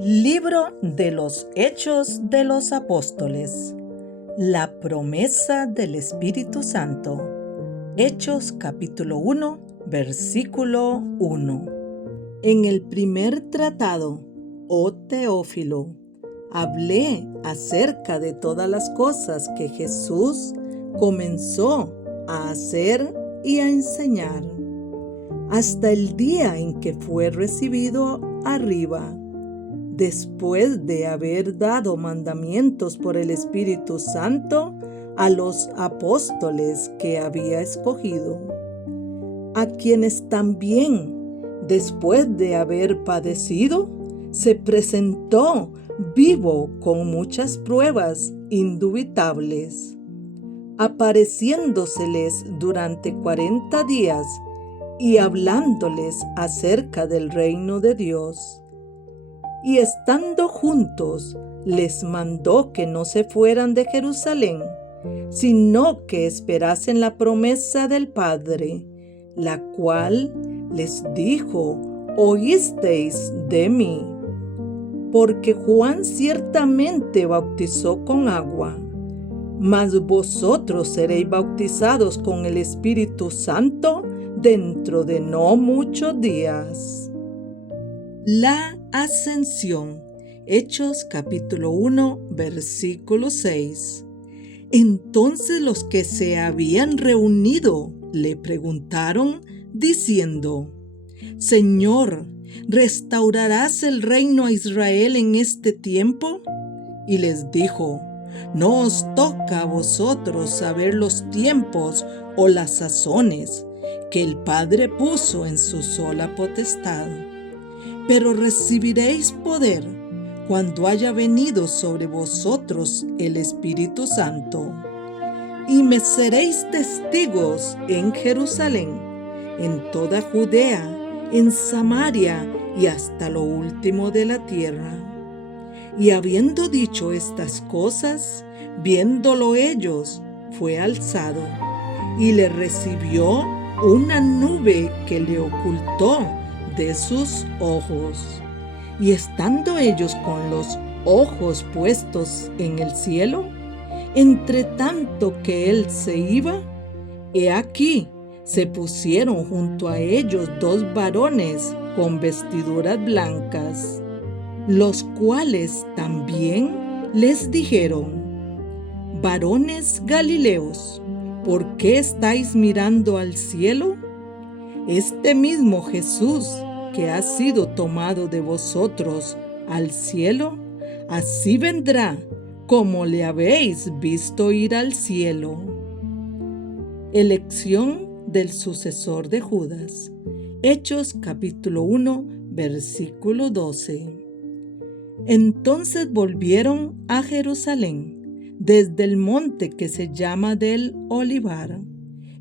Libro de los Hechos de los Apóstoles. La promesa del Espíritu Santo. Hechos capítulo 1, versículo 1. En el primer tratado, oh Teófilo, hablé acerca de todas las cosas que Jesús comenzó a hacer y a enseñar, hasta el día en que fue recibido arriba, después de haber dado mandamientos por el Espíritu Santo a los apóstoles que había escogido, a quienes también, después de haber padecido, se presentó vivo con muchas pruebas indubitables, apareciéndoseles durante 40 días y hablándoles acerca del reino de Dios. Y estando juntos, les mandó que no se fueran de Jerusalén, sino que esperasen la promesa del Padre, la cual les dijo: oísteis de mí. Porque Juan ciertamente bautizó con agua, mas vosotros seréis bautizados con el Espíritu Santo dentro de no muchos días. La ascensión. Hechos capítulo 1, versículo 6. Entonces los que se habían reunido le preguntaron diciendo: Señor, ¿restaurarás el reino a Israel en este tiempo? Y les dijo: no os toca a vosotros saber los tiempos o las sazones que el Padre puso en su sola potestad. Pero recibiréis poder cuando haya venido sobre vosotros el Espíritu Santo. Y me seréis testigos en Jerusalén, en toda Judea, en Samaria y hasta lo último de la tierra. Y habiendo dicho estas cosas, viéndolo ellos, fue alzado, y le recibió una nube que le ocultó de sus ojos. Y estando ellos con los ojos puestos en el cielo, entre tanto que él se iba, he aquí se pusieron junto a ellos dos varones con vestiduras blancas, los cuales también les dijeron: varones Galileos, ¿por qué estáis mirando al cielo? Este mismo Jesús que ha sido tomado de vosotros al cielo, así vendrá como le habéis visto ir al cielo. Elección del sucesor de Judas. Hechos capítulo 1, versículo 12. Entonces volvieron a Jerusalén desde el monte que se llama del Olivar,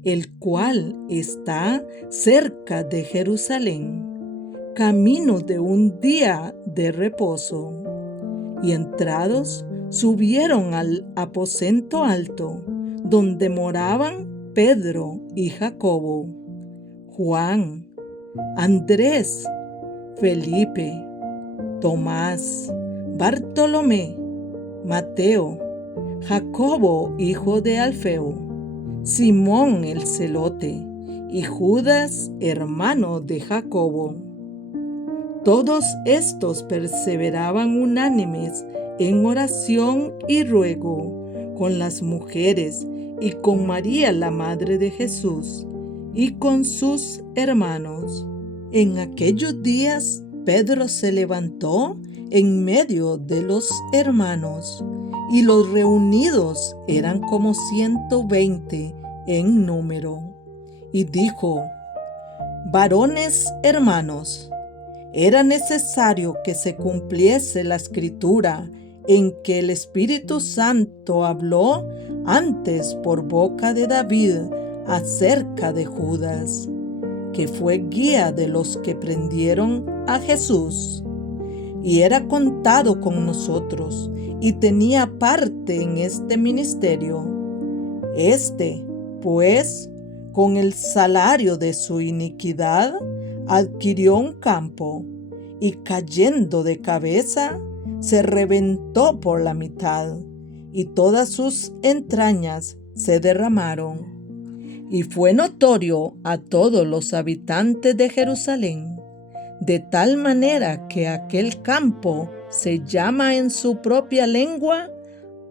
el cual está cerca de Jerusalén, camino de un día de reposo. Y entrados, subieron al aposento alto, donde moraban Pedro y Jacobo, Juan, Andrés, Felipe, Tomás, Bartolomé, Mateo, Jacobo hijo de Alfeo, Simón el celote y Judas hermano de Jacobo. Todos estos perseveraban unánimes en oración y ruego con las mujeres y con María la madre de Jesús y con sus hermanos. En aquellos días Pedro se levantó en medio de los hermanos, y los reunidos eran como 120 en número, y dijo: varones hermanos, era necesario que se cumpliese la escritura en que el Espíritu Santo habló antes por boca de David acerca de Judas, que fue guía de los que prendieron a Jesús, y era contado con nosotros, y tenía parte en este ministerio. Este, pues, con el salario de su iniquidad, adquirió un campo, y cayendo de cabeza, se reventó por la mitad, y todas sus entrañas se derramaron. Y fue notorio a todos los habitantes de Jerusalén, de tal manera que aquel campo se llama en su propia lengua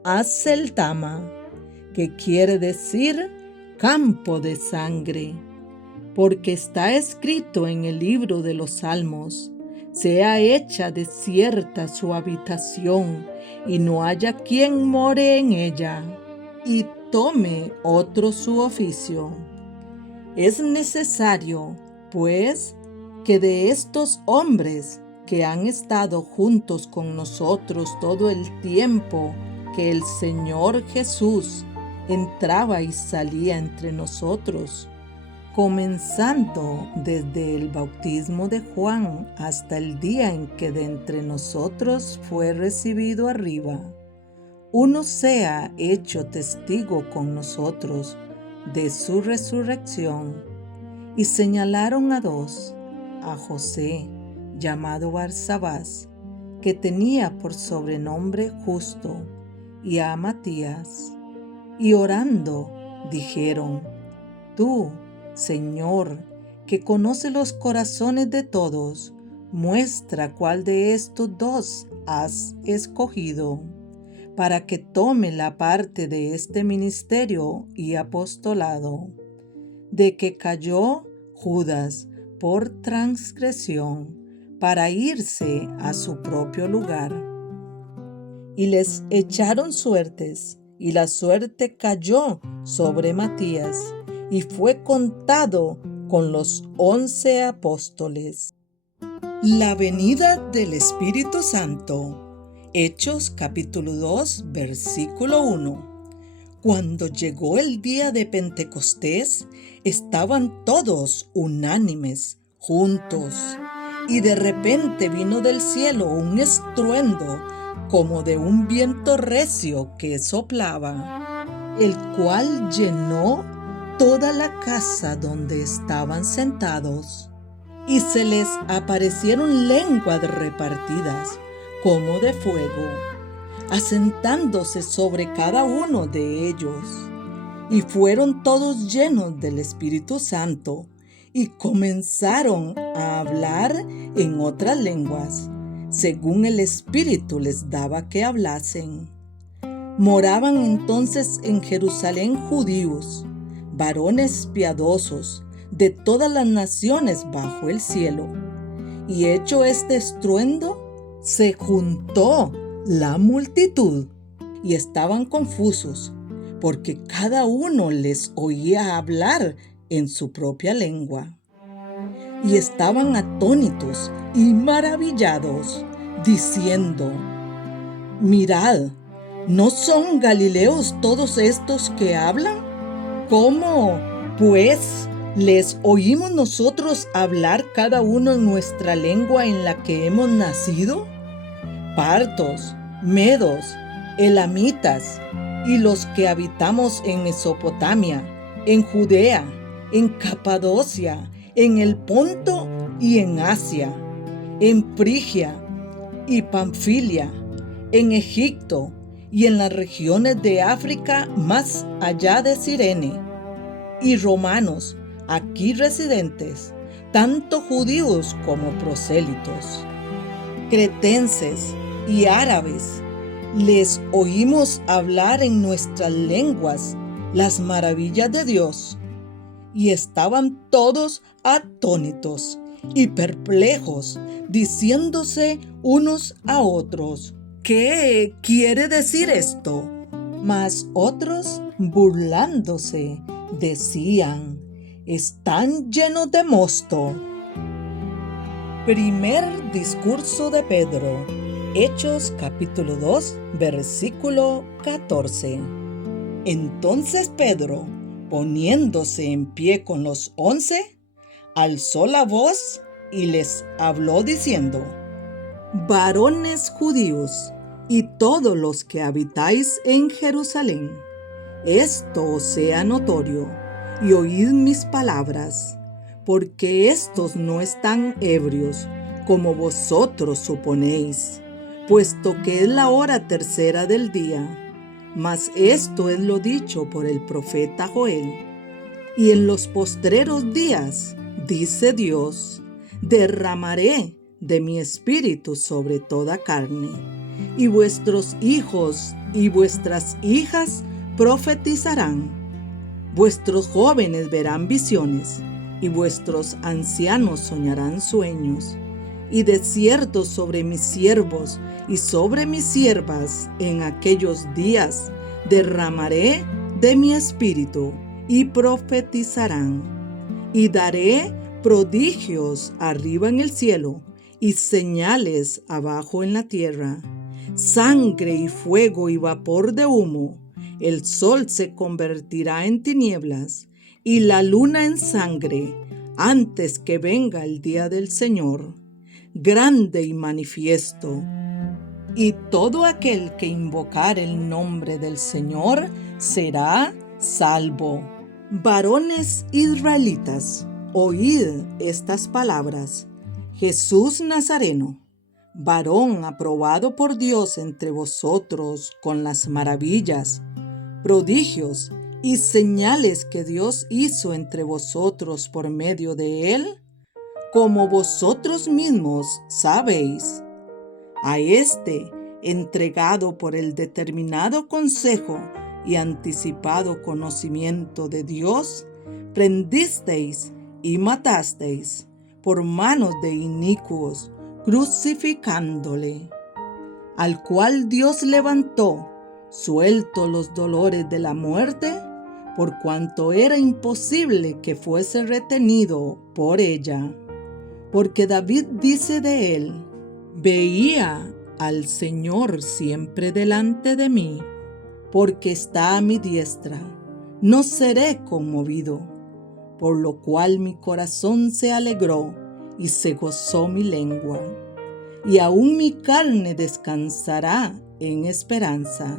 Haceldama, que quiere decir campo de sangre, porque está escrito en el libro de los Salmos: sea hecha desierta su habitación, y no haya quien more en ella, y tome otro su oficio. Es necesario, pues, que de estos hombres que han estado juntos con nosotros todo el tiempo que el Señor Jesús entraba y salía entre nosotros, comenzando desde el bautismo de Juan hasta el día en que de entre nosotros fue recibido arriba, uno sea hecho testigo con nosotros de su resurrección. Y señalaron a dos: a José, llamado Barsabás, que tenía por sobrenombre Justo, y a Matías. Y orando, dijeron: Tú, Señor, que conoces los corazones de todos, muestra cuál de estos dos has escogido, para que tome la parte de este ministerio y apostolado, de que cayó Judas por transgresión, para irse a su propio lugar. Y les echaron suertes, y la suerte cayó sobre Matías, y fue contado con los 11 apóstoles. La venida del Espíritu Santo. Hechos capítulo 2, versículo 1. Cuando llegó el día de Pentecostés, estaban todos unánimes, juntos, y de repente vino del cielo un estruendo como de un viento recio que soplaba, el cual llenó toda la casa donde estaban sentados, y se les aparecieron lenguas repartidas como de fuego, asentándose sobre cada uno de ellos. Y fueron todos llenos del Espíritu Santo, y comenzaron a hablar en otras lenguas, según el Espíritu les daba que hablasen. Moraban entonces en Jerusalén judíos, varones piadosos, de todas las naciones bajo el cielo. Y hecho este estruendo, se juntó la multitud, y estaban confusos, porque cada uno les oía hablar en su propia lengua. Y estaban atónitos y maravillados, diciendo: Mirad, ¿no son galileos todos estos que hablan? ¿Cómo, pues, les oímos nosotros hablar cada uno en nuestra lengua en la que hemos nacido? Partos, medos, elamitas, y los que habitamos en Mesopotamia, en Judea, en Capadocia, en el Ponto y en Asia, en Frigia y Panfilia, en Egipto y en las regiones de África más allá de Cirene, y romanos aquí residentes, tanto judíos como prosélitos, cretenses y árabes, les oímos hablar en nuestras lenguas las maravillas de Dios. Y estaban todos atónitos y perplejos, diciéndose unos a otros: ¿qué quiere decir esto? Mas otros, burlándose, decían: están llenos de mosto. Primer discurso de Pedro. Hechos capítulo 2, versículo 14. Entonces Pedro, poniéndose en pie con los 11, alzó la voz y les habló diciendo: varones judíos y todos los que habitáis en Jerusalén, esto os sea notorio, y oíd mis palabras, porque estos no están ebrios, como vosotros suponéis, puesto que es la hora tercera del día. Mas esto es lo dicho por el profeta Joel. Y en los postreros días, dice Dios, derramaré de mi espíritu sobre toda carne, y vuestros hijos y vuestras hijas profetizarán. Vuestros jóvenes verán visiones, y vuestros ancianos soñarán sueños. Y de cierto sobre mis siervos y sobre mis siervas en aquellos días derramaré de mi espíritu, y profetizarán. Y daré prodigios arriba en el cielo, y señales abajo en la tierra, sangre y fuego y vapor de humo. El sol se convertirá en tinieblas, y la luna en sangre, antes que venga el día del Señor, grande y manifiesto. Y todo aquel que invocar el nombre del Señor será salvo. Varones israelitas, oíd estas palabras. Jesús Nazareno, varón aprobado por Dios entre vosotros con las maravillas, prodigios y señales que Dios hizo entre vosotros por medio de él, como vosotros mismos sabéis. A este, entregado por el determinado consejo y anticipado conocimiento de Dios, prendisteis y matasteis por manos de inicuos, crucificándole, al cual Dios levantó, suelto los dolores de la muerte, por cuanto era imposible que fuese retenido por ella. Porque David dice de él: veía al Señor siempre delante de mí, porque está a mi diestra, no seré conmovido. Por lo cual mi corazón se alegró y se gozó mi lengua. Y aún mi carne descansará en esperanza,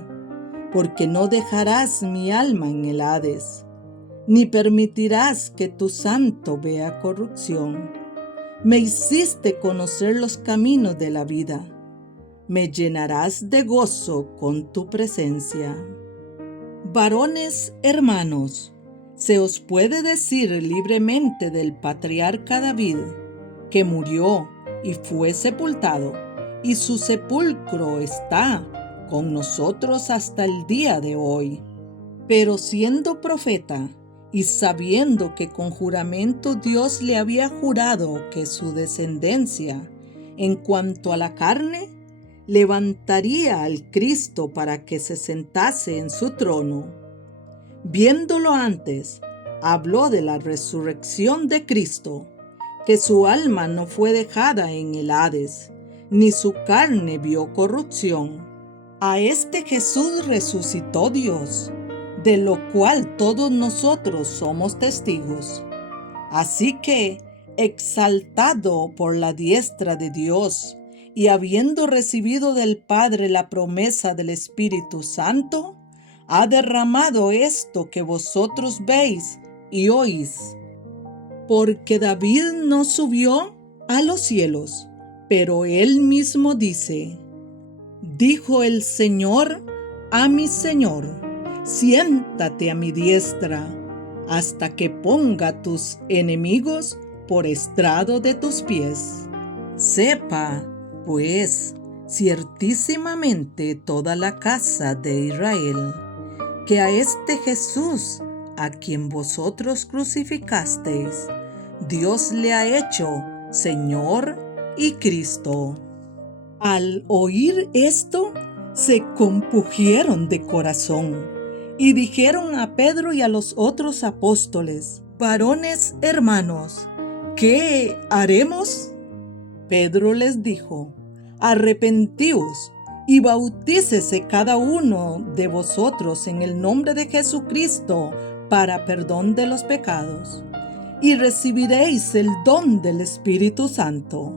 porque no dejarás mi alma en el Hades, ni permitirás que tu santo vea corrupción. Me hiciste conocer los caminos de la vida, me llenarás de gozo con tu presencia. Varones hermanos, se os puede decir libremente del patriarca David, que murió y fue sepultado, y su sepulcro está con nosotros hasta el día de hoy. Pero siendo profeta, y sabiendo que con juramento Dios le había jurado que su descendencia, en cuanto a la carne, levantaría al Cristo para que se sentase en su trono, viéndolo antes, habló de la resurrección de Cristo, que su alma no fue dejada en el Hades, ni su carne vio corrupción. A este Jesús resucitó Dios, de lo cual todos nosotros somos testigos. Así que, exaltado por la diestra de Dios, y habiendo recibido del Padre la promesa del Espíritu Santo, ha derramado esto que vosotros veis y oís. Porque David no subió a los cielos, pero él mismo dice: dijo el Señor a mi Señor, siéntate a mi diestra, hasta que ponga tus enemigos por estrado de tus pies. Sepa, pues, ciertísimamente toda la casa de Israel, que a este Jesús, a quien vosotros crucificasteis, Dios le ha hecho Señor y Cristo. Al oír esto, se compungieron de corazón y dijeron a Pedro y a los otros apóstoles: varones hermanos, ¿qué haremos? Pedro les dijo: arrepentíos y bautícese cada uno de vosotros en el nombre de Jesucristo para perdón de los pecados, y recibiréis el don del Espíritu Santo,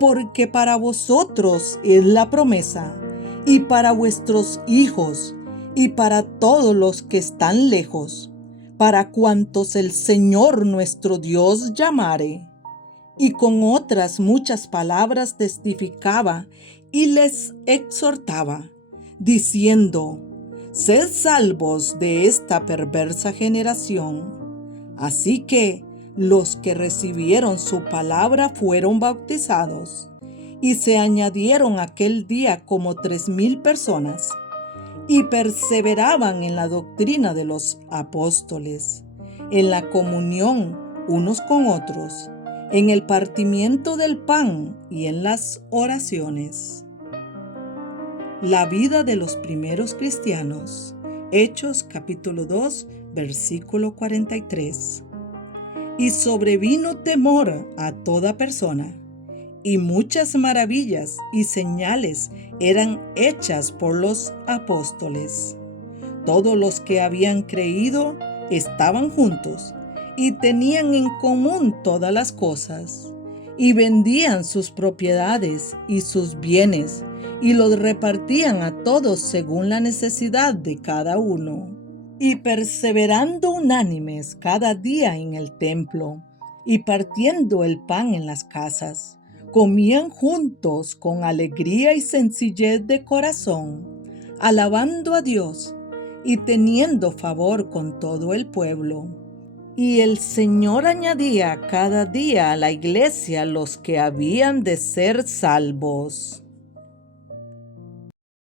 porque para vosotros es la promesa, y para vuestros hijos, y para todos los que están lejos, para cuantos el Señor nuestro Dios llamare. y con otras muchas palabras testificaba y les exhortaba, diciendo: Sed salvos de esta perversa generación. Así que los que recibieron su palabra fueron bautizados, y se añadieron aquel día como 3,000 personas, y perseveraban en la doctrina de los apóstoles, en la comunión unos con otros, en el partimiento del pan y en las oraciones. La vida de los primeros cristianos. Hechos capítulo 2, versículo 43. Y sobrevino temor a toda persona, y muchas maravillas y señales eran hechas por los apóstoles. Todos los que habían creído estaban juntos y tenían en común todas las cosas, y vendían sus propiedades y sus bienes, y los repartían a todos según la necesidad de cada uno. Y perseverando unánimes cada día en el templo, y partiendo el pan en las casas, comían juntos con alegría y sencillez de corazón, alabando a Dios y teniendo favor con todo el pueblo. Y el Señor añadía cada día a la iglesia los que habían de ser salvos.